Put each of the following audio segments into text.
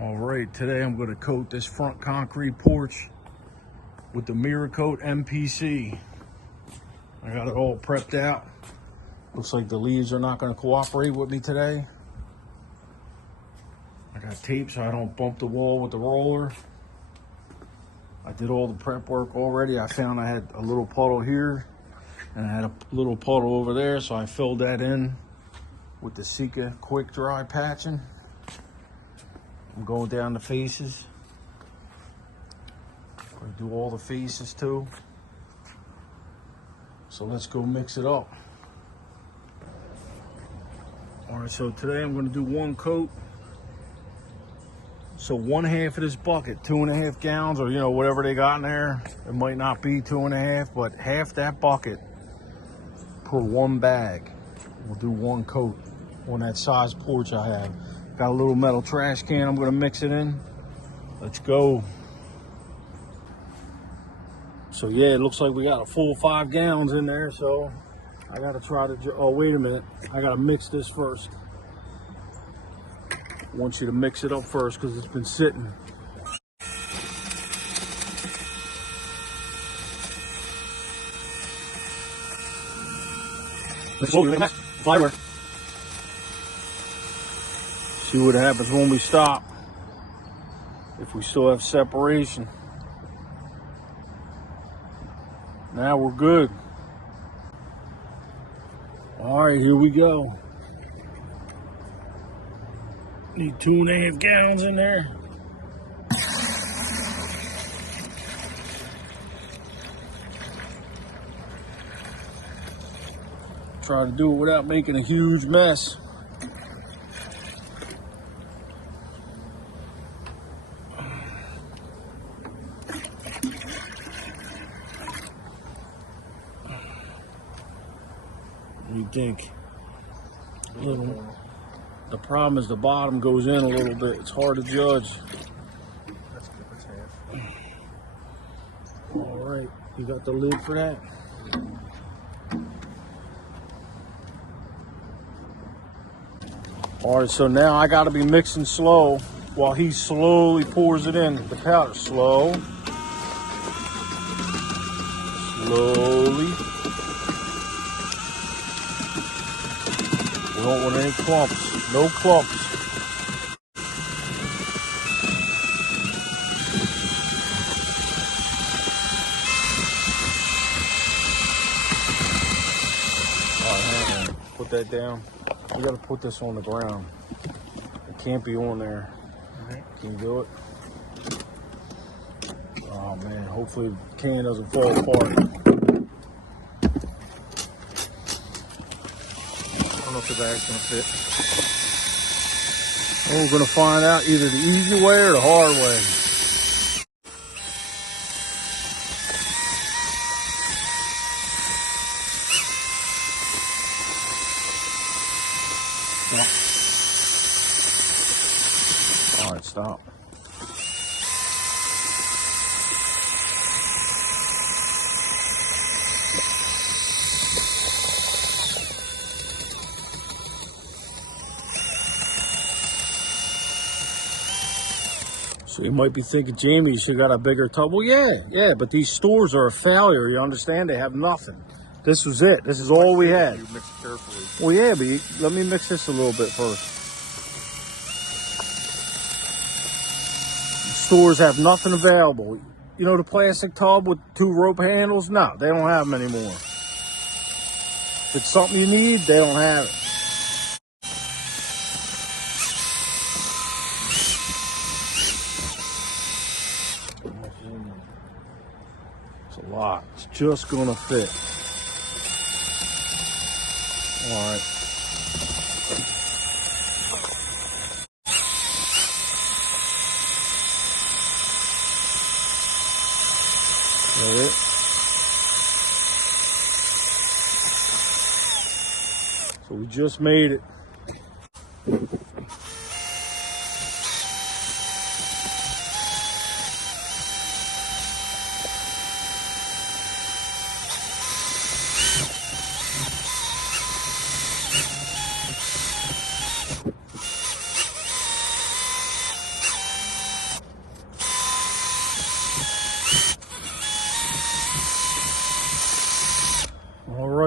All right, today I'm going to coat this front concrete porch with the Miracote MPC. I got it all prepped out. Looks like the leaves are not going to cooperate with me today. I got tape so I don't bump the wall with the roller. I did all the prep work already. I found I had a little puddle here and I had a little puddle over there, so I filled that in with the Sika quick dry patching. I'm going down the faces. I'm going to do all the faces too. So let's go mix it up. All right, so today I'm going to do one coat. So 1/2 of this bucket, 2.5 gallons, or whatever they got in there. It might not be 2.5, but half that bucket per one bag. We'll do one coat on that size porch I have. Got a little metal trash can I'm gonna mix it in. Let's go. So yeah, it looks like we got a full 5 gallons in there, so I gotta try to, oh wait a minute, I gotta mix this first. I want you to mix it up first because it's been sitting. Fiber. See what happens when we stop. If we still have separation. Now we're good. All right, here we go. Need 2.5 gallons in there. Try to do it without making a huge mess. What do you think? The problem is the bottom goes in a little bit. It's hard to judge. That's good. That's half. All right, you got the lid for that? All right, so now I got to be mixing slow while he slowly pours it in. The powder, slow. Slowly. We don't want any clumps. No clumps. All right, hang on. Put that down. We got to put this on the ground. It can't be on there. Can you do it? Oh man, hopefully the can doesn't fall apart. I don't know if the bag's gonna fit. Well, we're gonna find out either the easy way or the hard way. All right, stop. So you might be thinking, Jamie, you should have got a bigger tub. Well, yeah, but these stores are a failure. You understand? They have nothing. This was it. This is all we had. You mix it carefully. Well, yeah, but let me mix this a little bit first. Stores have nothing available. You know the plastic tub with 2 rope handles? No, they don't have them anymore. If it's something you need, they don't have it. It's a lot. It's just gonna fit. All right. That's it. So we just made it.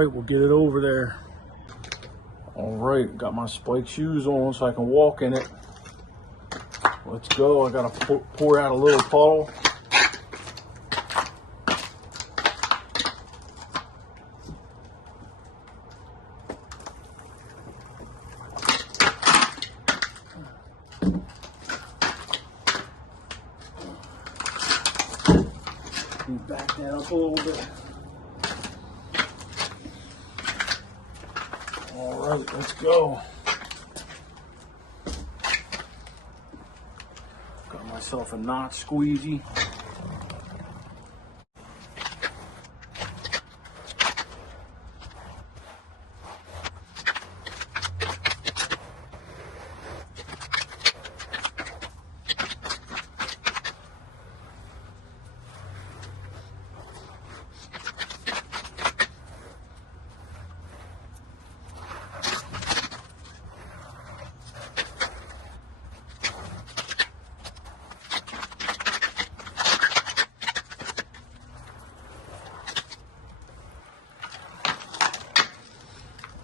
right, we'll get it over there. All right, got my spike shoes on so I can walk in it. Let's go. I gotta pour out a little puddle. Back that up a little bit. All right, let's go. Got myself a knot squeegee.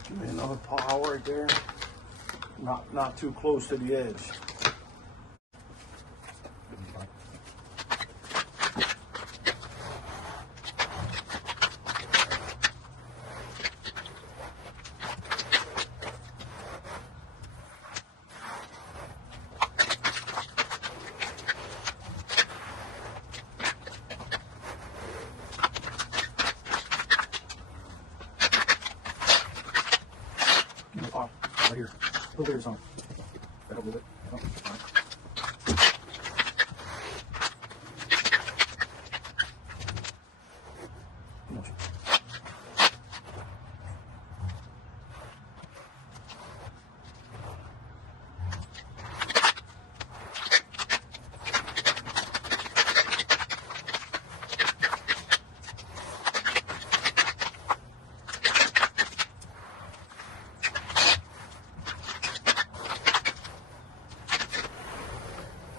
Give me another pile right there. Not too close to the edge. Right here. Look at this on. That'll do it. Oh, fine.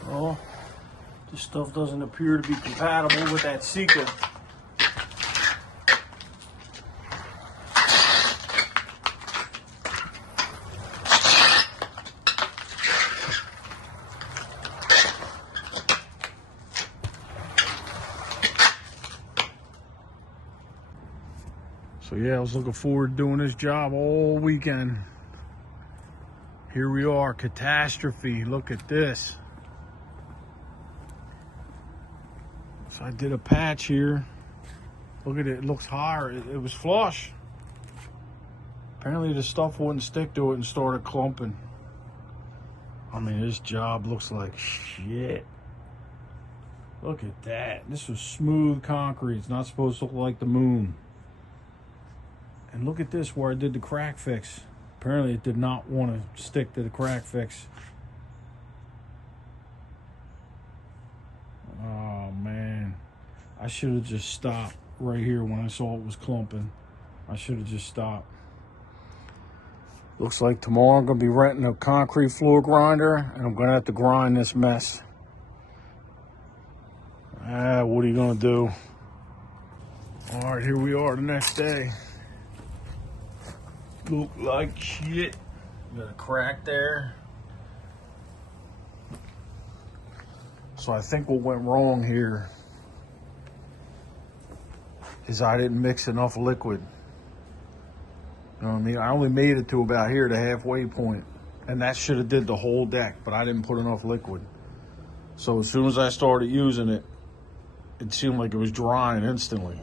Well, this stuff doesn't appear to be compatible with that Sika. So yeah, I was looking forward to doing this job all weekend. Here we are, catastrophe. Look at this. So I did a patch here. Look at it, it looks higher. It was flush. Apparently the stuff wouldn't stick to it and started clumping. I mean, this job looks like shit. Look at that. This was smooth concrete. It's not supposed to look like the moon. And look at this where I did the crack fix. Apparently it did not want to stick to the crack fix. Oh man, I should have just stopped right here when I saw it was clumping. I should have just stopped. Looks like tomorrow I'm gonna be renting a concrete floor grinder and I'm gonna have to grind this mess. What are you gonna do? All right, here we are the next day. Look like shit. Got a crack there. So I think what went wrong here is I didn't mix enough liquid. You know what I mean? I only made it to about here, the halfway point, and that should have did the whole deck, but I didn't put enough liquid. So as soon as I started using it, it seemed like it was drying instantly.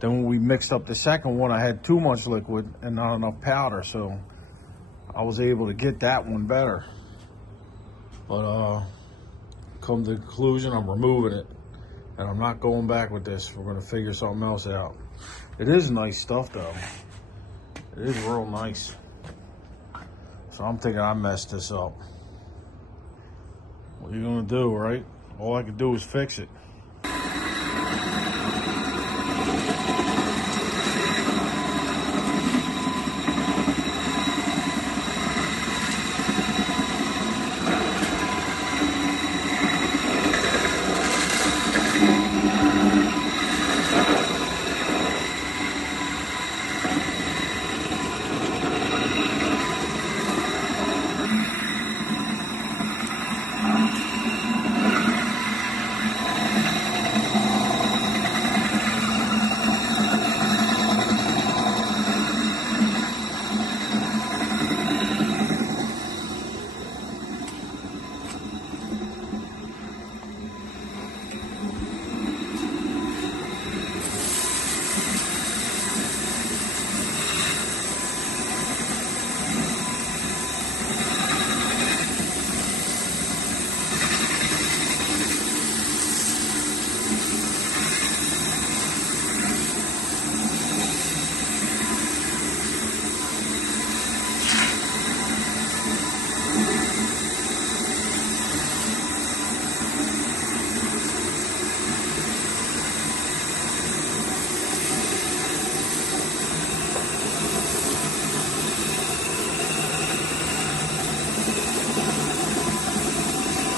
Then when we mixed up the second one, I had too much liquid and not enough powder, so I was able to get that one better. But come to the conclusion, I'm removing it, and I'm not going back with this. We're gonna figure something else out. It is nice stuff though. It is real nice. So I'm thinking I messed this up. What are you gonna do, right? All I can do is fix it.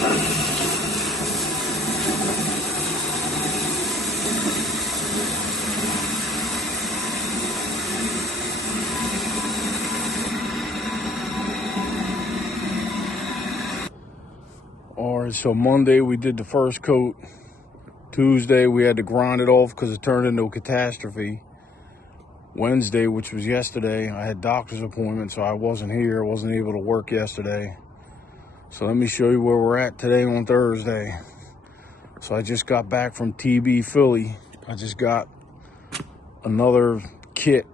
All right, so Monday we did the first coat. Tuesday we had to grind it off because it turned into a catastrophe. Wednesday, which was yesterday, I had doctor's appointment, so I wasn't here. I wasn't able to work yesterday. So let me show you where we're at today on Thursday. So I just got back from TB Philly. I just got another kit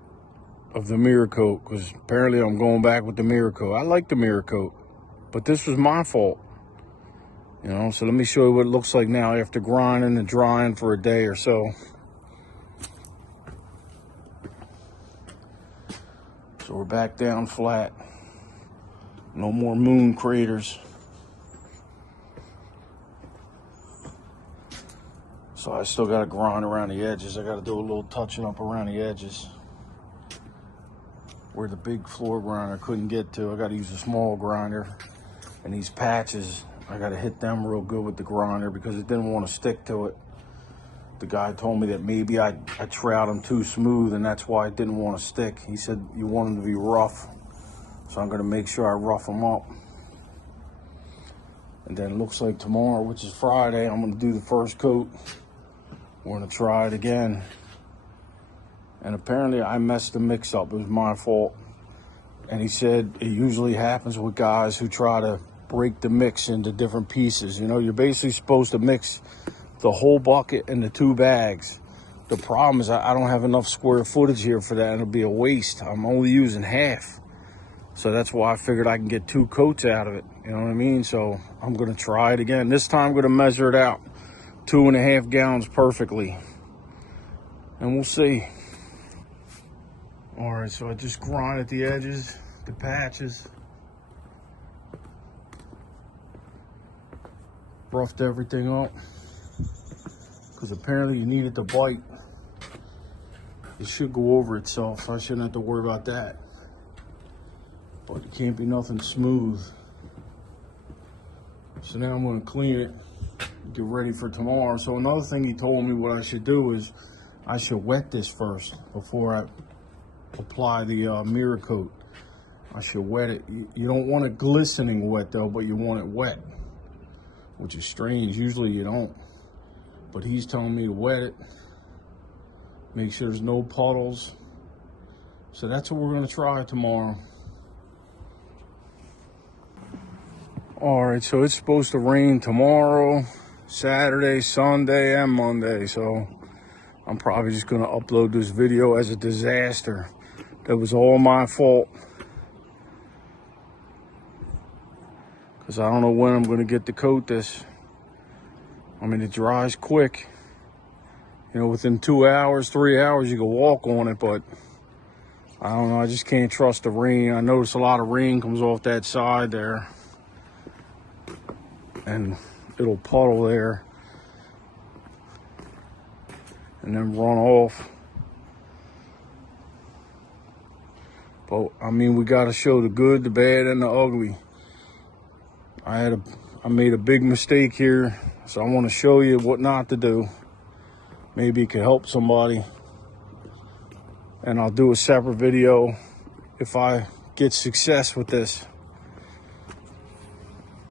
of the Miracote because apparently I'm going back with the Miracote. I like the Miracote, but this was my fault. You know, so let me show you what it looks like now after grinding and drying for a day or so. So we're back down flat. No more moon craters. So I still got to grind around the edges. I got to do a little touching up around the edges where the big floor grinder couldn't get to. I got to use a small grinder. And these patches, I got to hit them real good with the grinder because it didn't want to stick to it. The guy told me that maybe I trowed them too smooth and that's why it didn't want to stick. He said you want them to be rough. So I'm going to make sure I rough them up. And then it looks like tomorrow, which is Friday, I'm going to do the first coat. We're going to try it again. And apparently I messed the mix up. It was my fault. And he said it usually happens with guys who try to break the mix into different pieces. You know, you're basically supposed to mix the whole bucket and the 2 bags. The problem is I don't have enough square footage here for that, and it'll be a waste. I'm only using half. So that's why I figured I can get 2 coats out of it. You know what I mean? So I'm going to try it again. This time I'm going to measure it out. 2.5 gallons perfectly. And we'll see. All right, so I just grind at the edges, the patches. Roughed everything up. Because apparently you need it to bite. It should go over itself, so I shouldn't have to worry about that. But it can't be nothing smooth. So now I'm going to clean it, get ready for tomorrow. So another thing he told me what I should do is I should wet this first before I apply the Miracote. I should wet it. You don't want it glistening wet though, but you want it wet, which is strange. Usually you don't. But he's telling me to wet it. Make sure there's no puddles. So that's what we're going to try tomorrow. All right, so it's supposed to rain tomorrow, Saturday, Sunday, and Monday. So I'm probably just going to upload this video as a disaster. That was all my fault. Because I don't know when I'm going to get to coat this. I mean, it dries quick. You know, within 2 hours, 3 hours, you can walk on it, but I don't know. I just can't trust the rain. I notice a lot of rain comes off that side there. And it'll puddle there. And then run off. But, I mean, we got to show the good, the bad, and the ugly. I made a big mistake here. So I want to show you what not to do. Maybe it could help somebody. And I'll do a separate video if I get success with this.